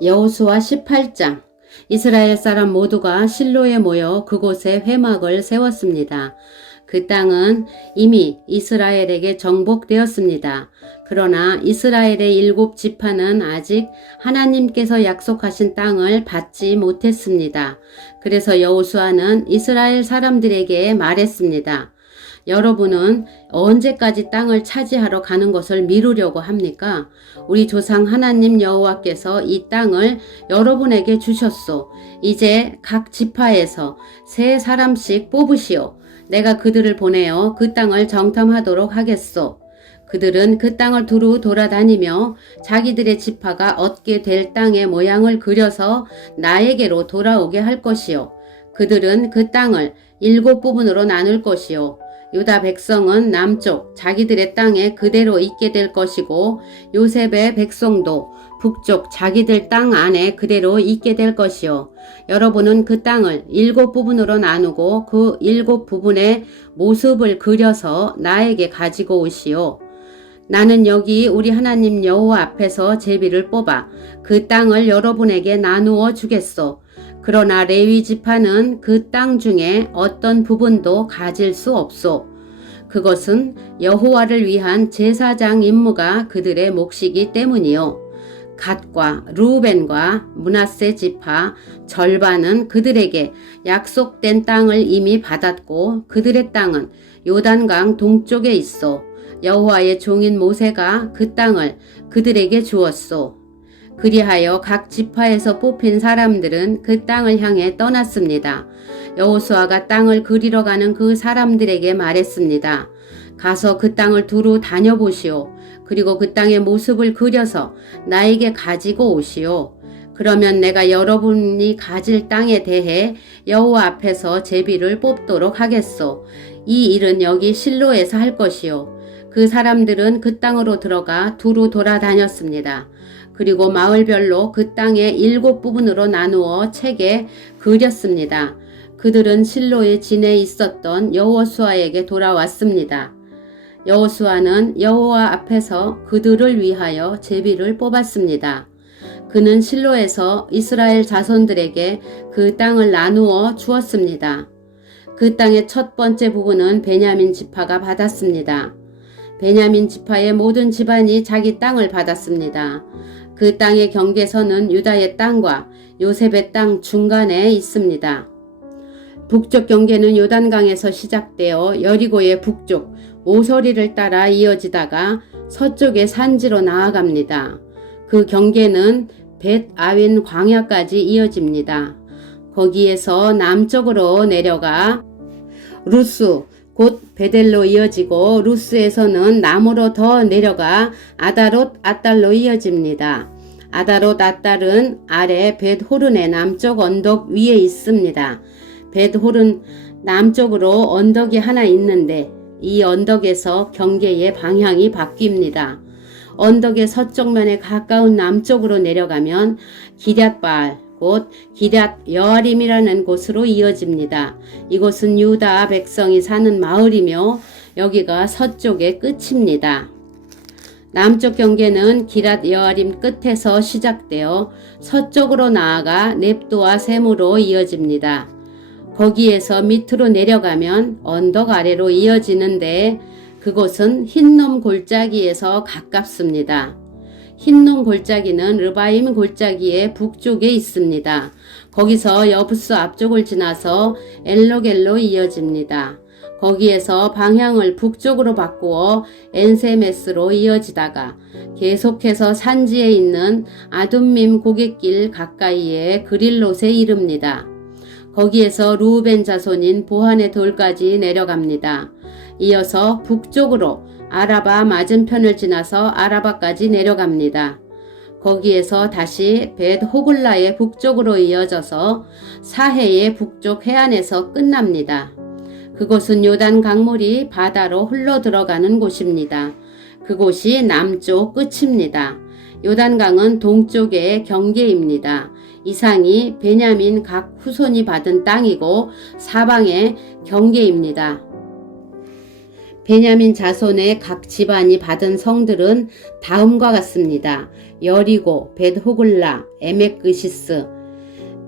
여호수아 18장. 이스라엘 사람 모두가 실로에 모여 그곳에 회막을 세웠습니다. 그 땅은 이미 이스라엘에게 정복되었습니다. 그러나 이스라엘의 7지파는 아직 하나님께서 약속하신 땅을 받지 못했습니다. 그래서 여호수아는 이스라엘 사람들에게 말했습니다. 여러분은 언제까지 땅을 차지하러 가는 것을 미루려고 합니까? 우리 조상 하나님 여호와께서 이 땅을 여러분에게 주셨소. 이제 각 지파에서 3사람씩 뽑으시오. 내가 그들을 보내어 그 땅을 정탐하도록 하겠소. 그들은 그 땅을 두루 돌아다니며 자기들의 지파가 얻게 될 땅의 모양을 그려서 나에게로 돌아오게 할 것이요. 그들은 그 땅을 7부분으로 나눌 것이요. 유다 백성은 남쪽 자기들의 땅에 그대로 있게 될 것이고 요셉의 백성도 북쪽 자기들 땅 안에 그대로 있게 될 것이요. 여러분은 그 땅을 7부분으로 나누고 그 7부분의 모습을 그려서 나에게 가지고 오시오. 나는 여기 우리 하나님 여호와 앞에서 제비를 뽑아 그 땅을 여러분에게 나누어 주겠소. 그러나 레위 지파는 그 땅 중에 어떤 부분도 가질 수 없소. 그것은 여호와를 위한 제사장 임무가 그들의 몫이기 때문이요. 갓과 루벤과 므낫세 지파 절반은 그들에게 약속된 땅을 이미 받았고 그들의 땅은 요단강 동쪽에 있어. 여호와의 종인 모세가 그 땅을 그들에게 주었소. 그리하여 각 지파에서 뽑힌 사람들은 그 땅을 향해 떠났습니다. 여호수아가 땅을 그리러 가는 그 사람들에게 말했습니다. 가서 그 땅을 두루 다녀보시오. 그리고 그 땅의 모습을 그려서 나에게 가지고 오시오. 그러면 내가 여러분이 가질 땅에 대해 여호와 앞에서 제비를 뽑도록 하겠소. 이 일은 여기 실로에서 할 것이요. 그 사람들은 그 땅으로 들어가 두루 돌아다녔습니다. 그리고 마을별로 그 땅의 7부분으로 나누어 책에 그렸습니다. 그들은 실로에 지내 있었던 여호수아에게 돌아왔습니다. 여호수아는 여호와 앞에서 그들을 위하여 제비를 뽑았습니다. 그는 실로에서 이스라엘 자손들에게 그 땅을 나누어 주었습니다. 그 땅의 첫 번째 부분은 베냐민 지파가 받았습니다. 베냐민 지파의 모든 집안이 자기 땅을 받았습니다. 그 땅의 경계선은 유다의 땅과 요셉의 땅 중간에 있습니다. 북쪽 경계는 요단강에서 시작되어 여리고의 북쪽 모서리를 따라 이어지다가 서쪽의 산지로 나아갑니다. 그 경계는 벳 아웬 광야까지 이어집니다. 거기에서 남쪽으로 내려가 루스 곧 베델로 이어지고 루스에서는 남으로 더 내려가 아다롯 아달로 이어집니다. 아다롯 아달은 아래 벳호른의 남쪽 언덕 위에 있습니다. 벳호른 남쪽으로 언덕이 하나 있는데 이 언덕에서 경계의 방향이 바뀝니다. 언덕의 서쪽면에 가까운 남쪽으로 내려가면 기럇바알 곧 기럇 여아림이라는 곳으로 이어집니다. 이곳은 유다 백성이 사는 마을이며 여기가 서쪽의 끝입니다. 남쪽 경계는 기럇 여아림 끝에서 시작되어 서쪽으로 나아가 넵도와 셈으로 이어집니다. 거기에서 밑으로 내려가면 언덕 아래로 이어지는데 그곳은 흰놈 골짜기에서 가깝습니다. 흰놈 골짜기는 르바임 골짜기의 북쪽에 있습니다. 거기서 여부스 앞쪽을 지나서 엘로겔로 이어집니다. 거기에서 방향을 북쪽으로 바꾸어 엔세메스로 이어지다가 계속해서 산지에 있는 아둠밈 고갯길 가까이에 그릴롯에 이릅니다. 거기에서 루벤 자손인 보한의 돌까지 내려갑니다. 이어서 북쪽으로 아라바 맞은편을 지나서 아라바까지 내려갑니다. 거기에서 다시 벳 호글라의 북쪽으로 이어져서 사해의 북쪽 해안에서 끝납니다. 그곳은 요단 강물이 바다로 흘러 들어가는 곳입니다. 그곳이 남쪽 끝입니다. 요단강은 동쪽의 경계입니다. 이상이 베냐민 각 후손이 받은 땅이고 사방의 경계입니다. 베냐민 자손의 각 집안이 받은 성들은 다음과 같습니다. 여리고, 벳호글라, 에메크시스,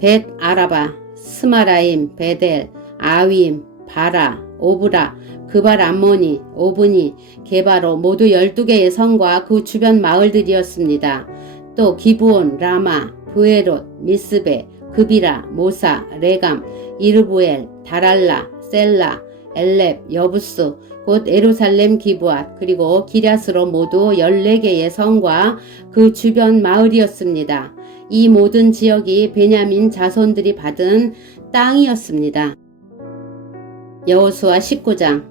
벳아라바, 스마라임, 베델, 아윈, 바라, 오브라, 그발 암모니, 오브니, 게바로 모두 12개의 성과 그 주변 마을들이었습니다. 또 기브온, 라마, 브에롯, 미스베, 그비라, 모사, 레감, 이르부엘, 다랄라, 셀라, 엘렙, 여부스, 곧 예루살렘 기브앗, 그리고 기랴스로 모두 14개의 성과 그 주변 마을이었습니다. 이 모든 지역이 베냐민 자손들이 받은 땅이었습니다. 여호수아 19장.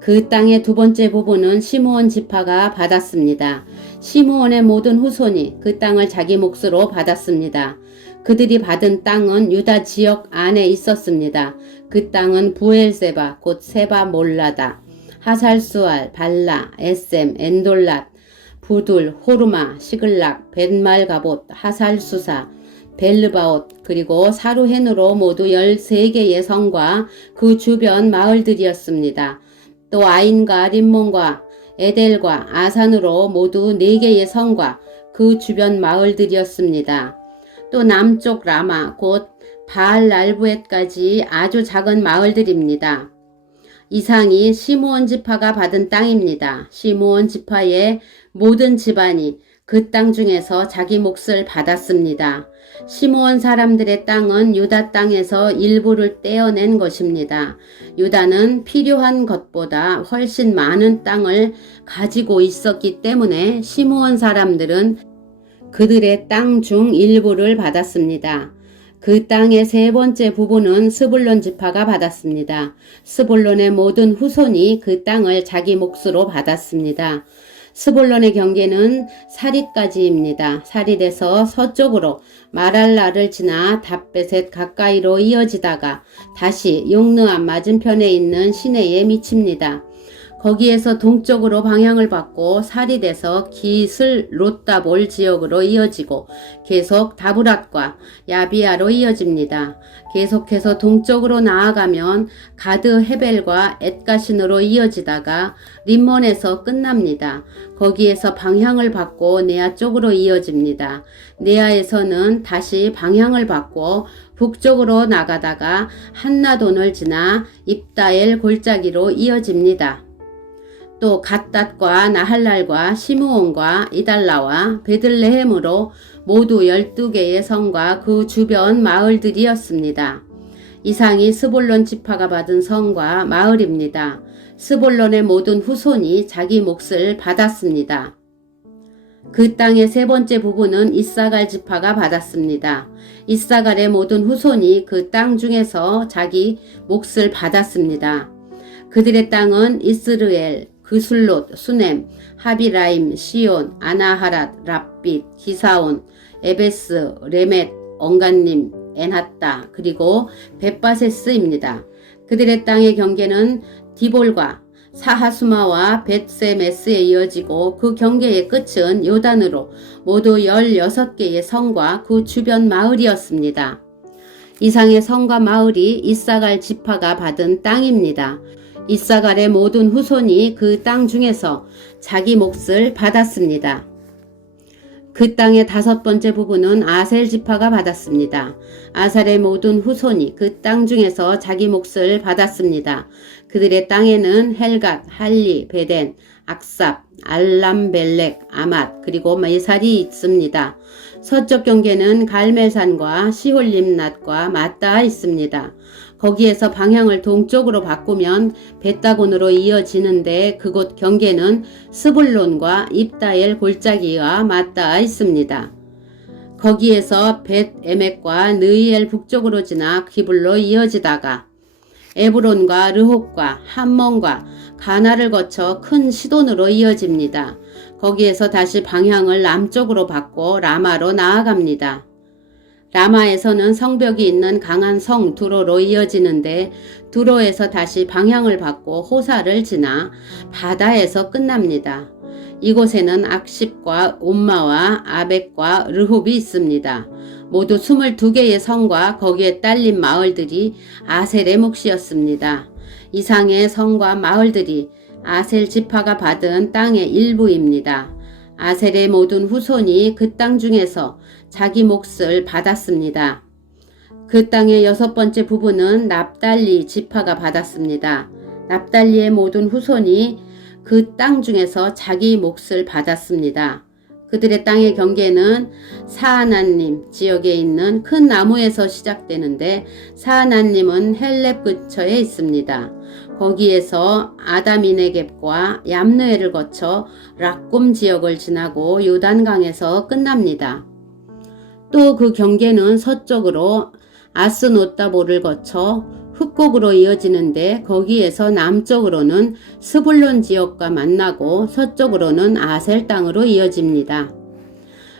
그 땅의 두 번째 부분은 시므온 지파가 받았습니다. 시므온의 모든 후손이 그 땅을 자기 몫으로 받았습니다. 그들이 받은 땅은 유다 지역 안에 있었습니다. 그 땅은 부엘세바, 곧 세바 몰라다, 하살수알, 발라, 에셈, 엔돌랏, 부둘, 호르마, 시글락, 벳말가봇, 하살수사, 벨르바옷, 그리고 사루헨으로 모두 13개의 성과 그 주변 마을들이었습니다. 또 아인과 림몬과 에델과 아산으로 모두 4개의 성과 그 주변 마을들이었습니다. 또 남쪽 라마, 곧 바알날부엣까지 아주 작은 마을들입니다. 이상이 시므온 지파가 받은 땅입니다. 시므온 지파의 모든 집안이 그 땅 중에서 자기 몫을 받았습니다. 시므온 사람들의 땅은 유다 땅에서 일부를 떼어낸 것입니다. 유다는 필요한 것보다 훨씬 많은 땅을 가지고 있었기 때문에 시므온 사람들은 그들의 땅 중 일부를 받았습니다. 그 땅의 세 번째 부분은 스불론 지파가 받았습니다. 스불론의 모든 후손이 그 땅을 자기 몫으로 받았습니다. 스불론의 경계는 사릿까지입니다. 사릿에서 서쪽으로 마랄라를 지나 답베셋 가까이로 이어지다가 다시 용르암 맞은편에 있는 시내에 미칩니다. 거기에서 동쪽으로 방향을 받고 사릿에서 기슬 롯다볼 지역으로 이어지고 계속 다브랏과 야비아로 이어집니다. 계속해서 동쪽으로 나아가면 가드 헤벨과 엣가신으로 이어지다가 림몬에서 끝납니다. 거기에서 방향을 받고 네아 쪽으로 이어집니다. 네아에서는 다시 방향을 받고 북쪽으로 나가다가 한나돈을 지나 입다엘 골짜기로 이어집니다. 또 갓닷과 나할랄과 시므온과 이달라와 베들레헴으로 모두 12개의 성과 그 주변 마을들이었습니다. 이상이 스불론 지파가 받은 성과 마을입니다. 스불론의 모든 후손이 자기 몫을 받았습니다. 그 땅의 세 번째 부분은 이사갈 지파가 받았습니다. 이사갈의 모든 후손이 그 땅 중에서 자기 몫을 받았습니다. 그들의 땅은 이스르엘, 그술롯, 수넴, 하비라임, 시온, 아나하랏, 랍빗, 기사온, 에베스, 레멧, 언간님, 엔핫다, 그리고 벳바세스입니다. 그들의 땅의 경계는 디볼과 사하수마와 벳세메스에 이어지고 그 경계의 끝은 요단으로 모두 16개의 성과 그 주변 마을이었습니다. 이상의 성과 마을이 이사갈 지파가 받은 땅입니다. 이사갈의 모든 후손이 그 땅 중에서 자기 몫을 받았습니다. 그 땅의 다섯 번째 부분은 아셀 지파가 받았습니다. 아셀의 모든 후손이 그 땅 중에서 자기 몫을 받았습니다. 그들의 땅에는 헬갓, 할리, 베덴, 악삽, 알람벨렉, 아맛, 그리고 메살이 있습니다. 서쪽 경계는 갈멜산과 시홀림낫과 맞닿아 있습니다. 거기에서 방향을 동쪽으로 바꾸면 벳다곤으로 이어지는데 그곳 경계는 스불론과 입다엘 골짜기와 맞닿아 있습니다. 거기에서 벳에멕과 느이엘 북쪽으로 지나 기블로 이어지다가 에브론과 르홉과 함몬과 가나를 거쳐 큰 시돈으로 이어집니다. 거기에서 다시 방향을 남쪽으로 바꿔 라마로 나아갑니다. 라마에서는 성벽이 있는 강한 성 두로로 이어지는데 두로에서 다시 방향을 바꿔 호사를 지나 바다에서 끝납니다. 이곳에는 악십과 옴마와 아벡과 르홉이 있습니다. 모두 22개의 성과 거기에 딸린 마을들이 아셀의 몫이었습니다. 이상의 성과 마을들이 아셀 지파가 받은 땅의 일부입니다. 아셀의 모든 후손이 그 땅 중에서 자기 몫을 받았습니다. 그 땅의 6번째 부분은 납달리 지파가 받았습니다. 납달리의 모든 후손이 그 땅 중에서 자기 몫을 받았습니다. 그들의 땅의 경계는 사하나님 지역에 있는 큰 나무에서 시작되는데, 사하나님은 헬렙 근처에 있습니다. 거기에서 아다미네겝과 얌느에를 거쳐 락곰 지역을 지나고 요단강에서 끝납니다. 또 그 경계는 서쪽으로 아스노따볼을 거쳐 흑곡으로 이어지는데, 거기에서 남쪽으로는 스불론 지역과 만나고 서쪽으로는 아셀 땅으로 이어집니다.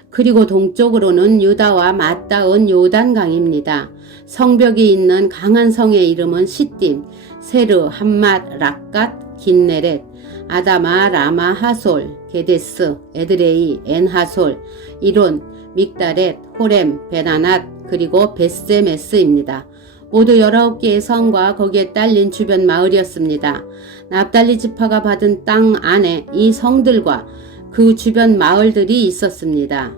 그리고 동쪽으로는 유다와 맞닿은 요단강입니다. 성벽이 있는 강한 성의 이름은 시딤, 세르, 함맛, 락갓, 긴네렛, 아다마, 라마, 하솔, 게데스, 에드레이, 엔하솔, 이론, 믹다렛, 호렘, 베나낫, 그리고 베스메스입니다. 모두 19개의 성과 거기에 딸린 주변 마을이었습니다. 납달리 지파가 받은 땅 안에 이 성들과 그 주변 마을들이 있었습니다.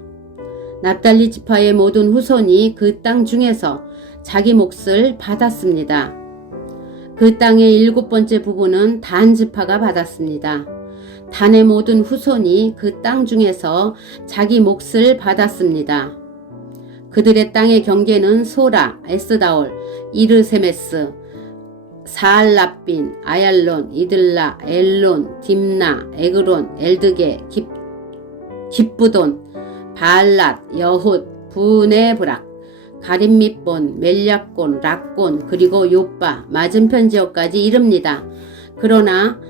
납달리 지파의 모든 후손이 그 땅 중에서 자기 몫을 받았습니다. 그 땅의 7번째 부분은 단 지파가 받았습니다. 단의 모든 후손이 그 땅 중에서 자기 몫을 받았습니다. 그들의 땅의 경계는 소라, 에스다올, 이르세메스, 사알라빈, 아얄론, 이들라, 엘론, 딥나, 에그론, 엘드게, 깁부돈, 바알랏, 여훗, 부네브락, 가림mit본, 멜약곤, 락곤, 그리고 요빠, 맞은편 지역까지 이릅니다. 그러나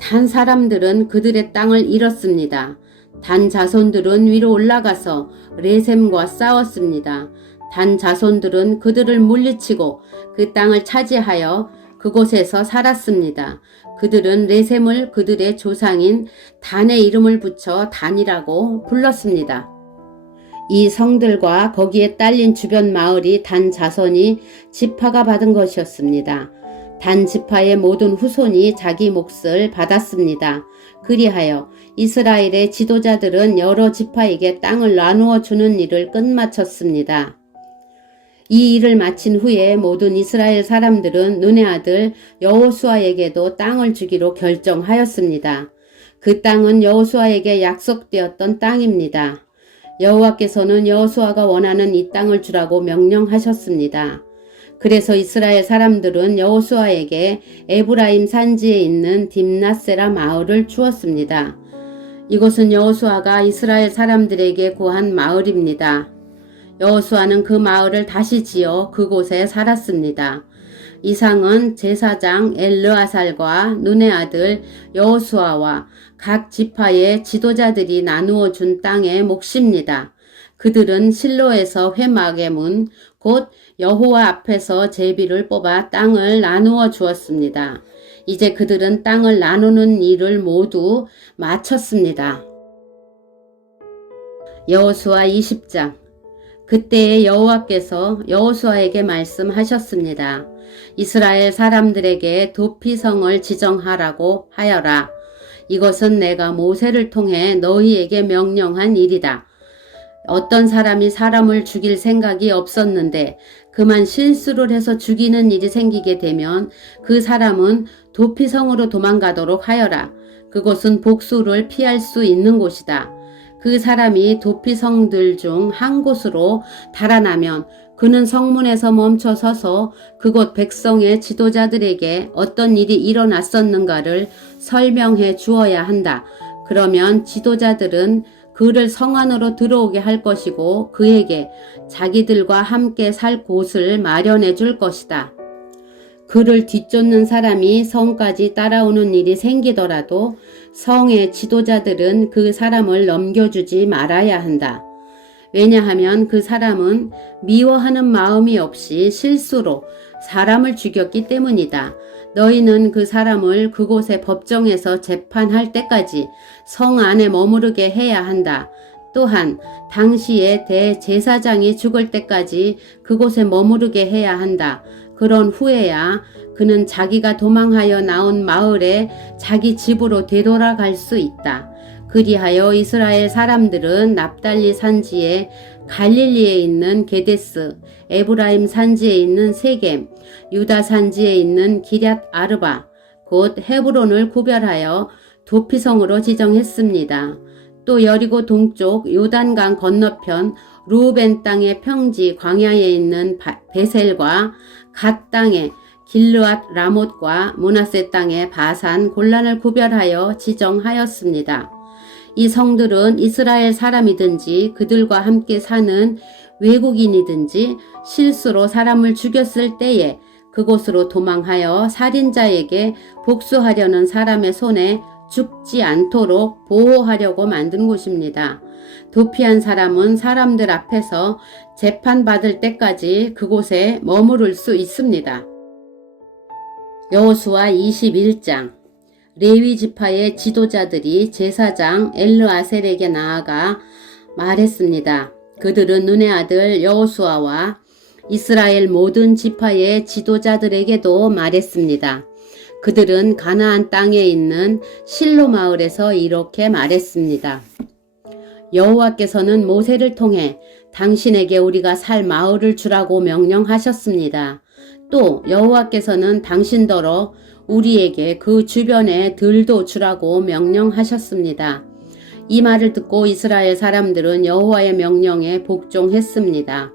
단 사람들은 그들의 땅을 잃었습니다. 단 자손들은 위로 올라가서 레셈과 싸웠습니다. 단 자손들은 그들을 물리치고 그 땅을 차지하여 그곳에서 살았습니다. 그들은 레셈을 그들의 조상인 단의 이름을 붙여 단이라고 불렀습니다. 이 성들과 거기에 딸린 주변 마을이 단 자손이 지파가 받은 것이었습니다. 단 지파의 모든 후손이 자기 몫을 받았습니다. 그리하여 이스라엘의 지도자들은 여러 지파에게 땅을 나누어 주는 일을 끝마쳤습니다. 이 일을 마친 후에 모든 이스라엘 사람들은 눈의 아들 여호수아에게도 땅을 주기로 결정하였습니다. 그 땅은 여호수아에게 약속되었던 땅입니다. 여호와께서는 여호수아가 원하는 이 땅을 주라고 명령하셨습니다. 그래서 이스라엘 사람들은 여호수아에게 에브라임 산지에 있는 딥낫세라 마을을 주었습니다. 이곳은 여호수아가 이스라엘 사람들에게 구한 마을입니다. 여호수아는 그 마을을 다시 지어 그곳에 살았습니다. 이상은 제사장 엘르아살과 눈의 아들 여호수아와 각 지파의 지도자들이 나누어 준 땅의 몫입니다. 그들은 실로에서 회막의 문, 곧 여호와 앞에서 제비를 뽑아 땅을 나누어 주었습니다. 이제 그들은 땅을 나누는 일을 모두 마쳤습니다. 여호수아 20장. 그때에 여호와께서 여호수아에게 말씀하셨습니다. 이스라엘 사람들에게 도피성을 지정하라고 하여라. 이것은 내가 모세를 통해 너희에게 명령한 일이다. 어떤 사람이 사람을 죽일 생각이 없었는데 그만 실수를 해서 죽이는 일이 생기게 되면 그 사람은 도피성으로 도망가도록 하여라. 그곳은 복수를 피할 수 있는 곳이다. 그 사람이 도피성들 중 한 곳으로 달아나면 그는 성문에서 멈춰 서서 그곳 백성의 지도자들에게 어떤 일이 일어났었는가를 설명해 주어야 한다. 그러면 지도자들은 그를 성 안으로 들어오게 할 것이고 그에게 자기들과 함께 살 곳을 마련해 줄 것이다. 그를 뒤쫓는 사람이 성까지 따라오는 일이 생기더라도 성의 지도자들은 그 사람을 넘겨주지 말아야 한다. 왜냐하면 그 사람은 미워하는 마음이 없이 실수로 사람을 죽였기 때문이다. 너희는 그 사람을 그곳의 법정에서 재판할 때까지 성 안에 머무르게 해야 한다. 또한 당시에 대제사장이 죽을 때까지 그곳에 머무르게 해야 한다. 그런 후에야 그는 자기가 도망하여 나온 마을에 자기 집으로 되돌아갈 수 있다. 그리하여 이스라엘 사람들은 납달리 산지에 갈릴리에 있는 게데스, 에브라임 산지에 있는 세겜, 유다 산지에 있는 기럇 아르바, 곧 헤브론을 구별하여 도피성으로 지정했습니다. 또 여리고 동쪽 요단강 건너편 루벤 땅의 평지 광야에 있는 베셀과 갓 땅의 길르앗 라못과 므낫세 땅의 바산 골란을 구별하여 지정하였습니다. 이 성들은 이스라엘 사람이든지 그들과 함께 사는 외국인이든지 실수로 사람을 죽였을 때에 그곳으로 도망하여 살인자에게 복수하려는 사람의 손에 죽지 않도록 보호하려고 만든 곳입니다. 도피한 사람은 사람들 앞에서 재판받을 때까지 그곳에 머무를 수 있습니다. 여호수아 21장. 레위 지파의 지도자들이 제사장 엘르아셀에게 나아가 말했습니다. 그들은 눈의 아들 여호수아와 이스라엘 모든 지파의 지도자들에게도 말했습니다. 그들은 가나안 땅에 있는 실로 마을에서 이렇게 말했습니다. 여호와께서는 모세를 통해 당신에게 우리가 살 마을을 주라고 명령하셨습니다. 또 여호와께서는 당신더러 우리에게 그 주변에 들도 주라고 명령하셨습니다. 이 말을 듣고 이스라엘 사람들은 여호와의 명령에 복종했습니다.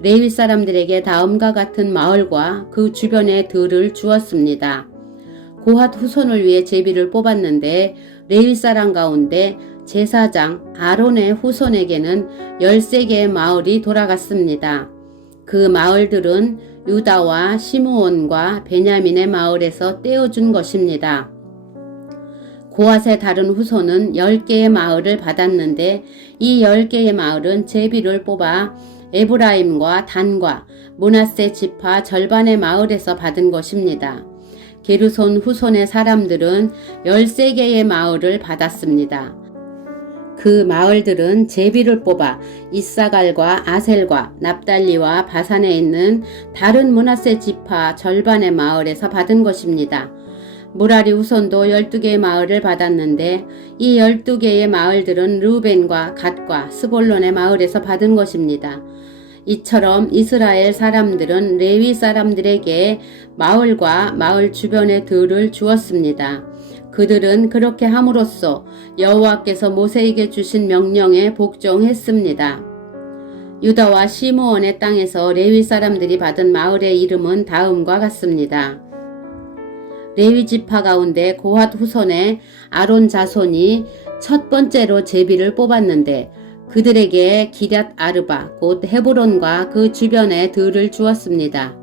레위 사람들에게 다음과 같은 마을과 그 주변에 들을 주었습니다. 고핫 후손을 위해 제비를 뽑았는데 레위 사람 가운데 제사장 아론의 후손에게는 13개의 마을이 돌아갔습니다. 그 마을들은 유다와 시므온과 베냐민의 마을에서 떼어준 것입니다. 고핫의 다른 후손은 10개의 마을을 받았는데 이 10개의 마을은 제비를 뽑아 에브라임과 단과 므낫세 지파 절반의 마을에서 받은 것입니다. 게르손 후손의 사람들은 13개의 마을을 받았습니다. 그 마을들은 제비를 뽑아 이사갈과 아셀과 납달리와 바산에 있는 다른 므낫세 지파 절반의 마을에서 받은 것입니다. 무라리 후손도 12개의 마을을 받았는데 이 12개의 마을들은 르우벤과 갓과 스볼론의 마을에서 받은 것입니다. 이처럼 이스라엘 사람들은 레위 사람들에게 마을과 마을 주변의 들을 주었습니다. 그들은 그렇게 함으로써 여호와께서 모세에게 주신 명령에 복종했습니다. 유다와 시므온의 땅에서 레위 사람들이 받은 마을의 이름은 다음과 같습니다. 레위 지파 가운데 고핫 후손의 아론 자손이 첫 번째로 제비를 뽑았는데 그들에게 기럇 아르바 곧 헤브론과 그 주변의 들을 주었습니다.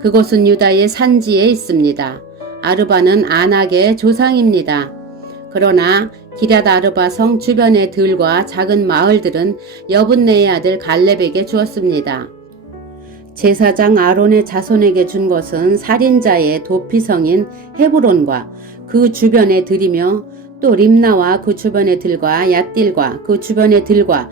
그곳은 유다의 산지에 있습니다. 아르바는 아낙의 조상입니다. 그러나 기럇 아르바 성 주변의 들과 작은 마을들은 여분네의 아들 갈렙에게 주었습니다. 제사장 아론의 자손에게 준 것은 살인자의 도피성인 헤브론과 그 주변의 들이며 또 림나와 그 주변의 들과 얏딜과 그 주변의 들과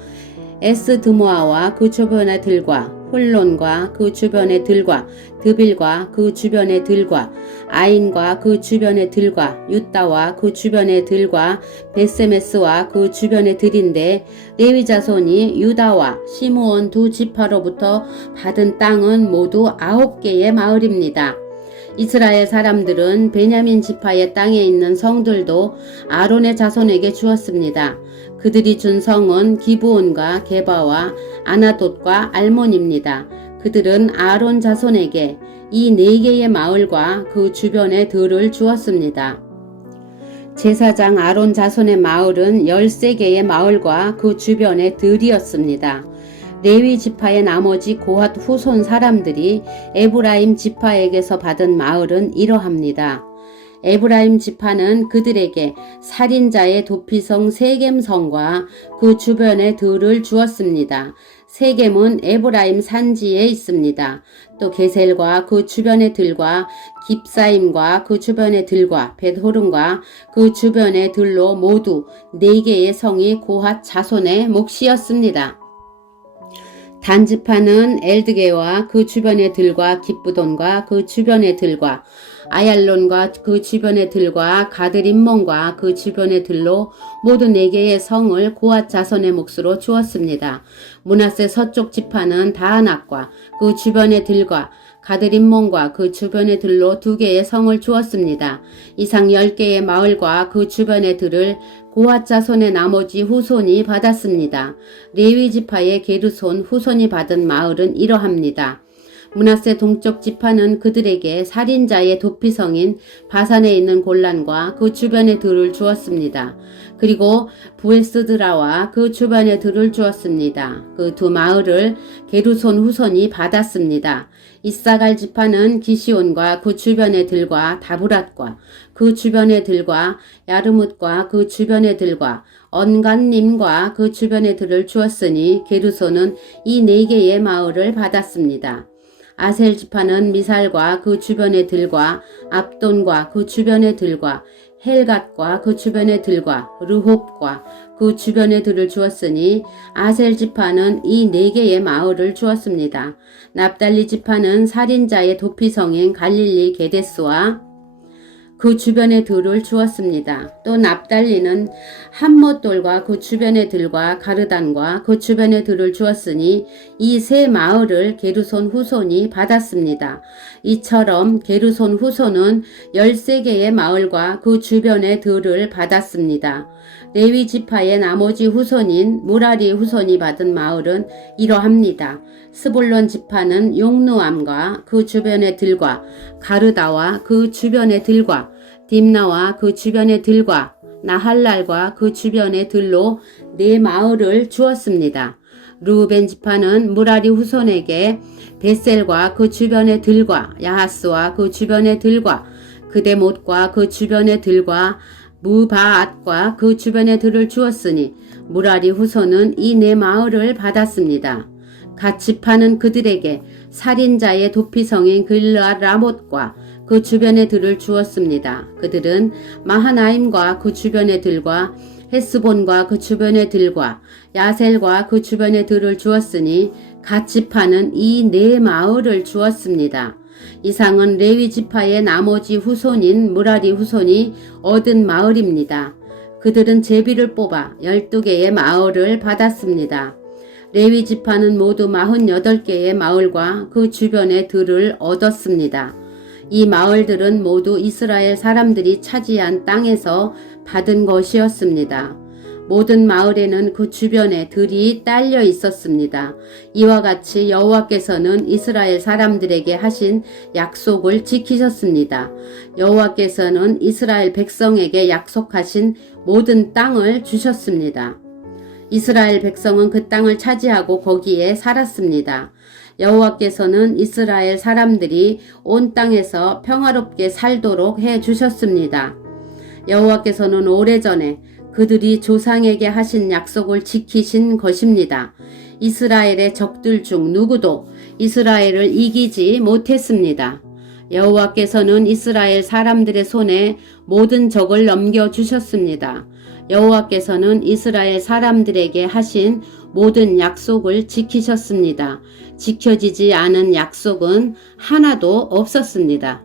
에스드모아와 그 주변의 들과 홀론과 그 주변의 들과 드빌과 그 주변의 들과 아인과 그 주변의 들과 유따와 그 주변의 들과 베세메스와 그 주변의 들인데 레위 자손이 유다와 시므온 두 지파로부터 받은 땅은 모두 9개의 마을입니다. 이스라엘 사람들은 베냐민 지파의 땅에 있는 성들도 아론의 자손에게 주었습니다. 그들이 준 성은 기브온과 게바와 아나돗과 알몬입니다. 그들은 아론 자손에게 이 4개의 마을과 그 주변의 들을 주었습니다. 제사장 아론 자손의 마을은 13개의 마을과 그 주변의 들이었습니다. 레위 지파의 나머지 고핫 후손 사람들이 에브라임 지파에게서 받은 마을은 이러합니다. 에브라임 지파는 그들에게 살인자의 도피성 세겜성과 그 주변의 들을 주었습니다. 세겜은 에브라임 산지에 있습니다. 또 게셀과 그 주변의 들과 깁사임과 그 주변의 들과 벳호른과 그 주변의 들로 모두 4개의 성이 고핫 자손의 몫이었습니다. 단 지파는 엘드게와 그 주변의 들과 깁부돈과 그 주변의 들과 아얄론과 그 주변의 들과 가드림몬과 그 주변의 들로 모두 4개의 성을 고앗 자손의 몫으로 주었습니다. 므낫세 서쪽 지파는 다하낙과 그 주변의 들과 가드림몬과 그 주변의 들로 2개의 성을 주었습니다. 이상 10개의 마을과 그 주변의 들을 고앗 자손의 나머지 후손이 받았습니다. 레위 지파의 게르손 후손이 받은 마을은 이러합니다. 므낫세 동쪽 지파는 그들에게 살인자의 도피성인 바산에 있는 골란과 그 주변의 들을 주었습니다. 그리고 부에스드라와 그 주변의 들을 주었습니다. 그 2 마을을 게르손 후손이 받았습니다. 이사갈 지파는 기시온과 그 주변의 들과 다브랏과 그 주변의 들과 야르뭇과 그 주변의 들과 언간님과 그 주변의 들을 주었으니 게르손은 이 4개의 마을을 받았습니다. 아셀 지파는 미살과 그 주변의 들과 압돈과 그 주변의 들과 헬갓과 그 주변의 들과 르홉과 그 주변의 들을 주었으니 아셀 지파는 이 4개의 마을을 주었습니다. 납달리 지파는 살인자의 도피성인 갈릴리 게데스와 그 주변의 들을 주었습니다. 또 납달리는 함못돌과 그 주변의 들과 가르단과 그 주변의 들을 주었으니 이 3 마을을 게르손 후손이 받았습니다. 이처럼 게르손 후손은 13개의 마을과 그 주변의 들을 받았습니다. 레위 지파의 나머지 후손인 무라리 후손이 받은 마을은 이러합니다. 스볼론 지파는 용누암과 그 주변의 들과 가르다와 그 주변의 들과 딥나와 그 주변의 들과 나할랄과 그 주변의 들로 4 마을을 주었습니다. 르우벤 지파는 무라리 후손에게 베셀과 그 주변의 들과 야하스와 그 주변의 들과 그데못과 그 주변의 들과 무바앗과 그 주변의 들을 주었으니 무라리 후손은 이 4 마을을 받았습니다. 갓 지파는 그들에게 살인자의 도피성인 길르앗 라못과 그 주변의 들을 주었습니다. 그들은 마하나임과 그 주변의 들과 헤스본과 그 주변의 들과 야셀과 그 주변의 들을 주었으니 갓 지파는 이 4 마을을 주었습니다. 이상은 레위 지파의 나머지 후손인 무라리 후손이 얻은 마을입니다. 그들은 제비를 뽑아 12개의 마을을 받았습니다. 레위 지파는 모두 48개의 마을과 그 주변의 들을 얻었습니다. 이 마을들은 모두 이스라엘 사람들이 차지한 땅에서 받은 것이었습니다. 모든 마을에는 그 주변에 들이 딸려 있었습니다. 이와 같이 여호와께서는 이스라엘 사람들에게 하신 약속을 지키셨습니다. 여호와께서는 이스라엘 백성에게 약속하신 모든 땅을 주셨습니다. 이스라엘 백성은 그 땅을 차지하고 거기에 살았습니다. 여호와께서는 이스라엘 사람들이 온 땅에서 평화롭게 살도록 해 주셨습니다. 여호와께서는 오래전에 그들이 조상에게 하신 약속을 지키신 것입니다. 이스라엘의 적들 중 누구도 이스라엘을 이기지 못했습니다. 여호와께서는 이스라엘 사람들의 손에 모든 적을 넘겨주셨습니다. 여호와께서는 이스라엘 사람들에게 하신 모든 약속을 지키셨습니다. 지켜지지 않은 약속은 하나도 없었습니다.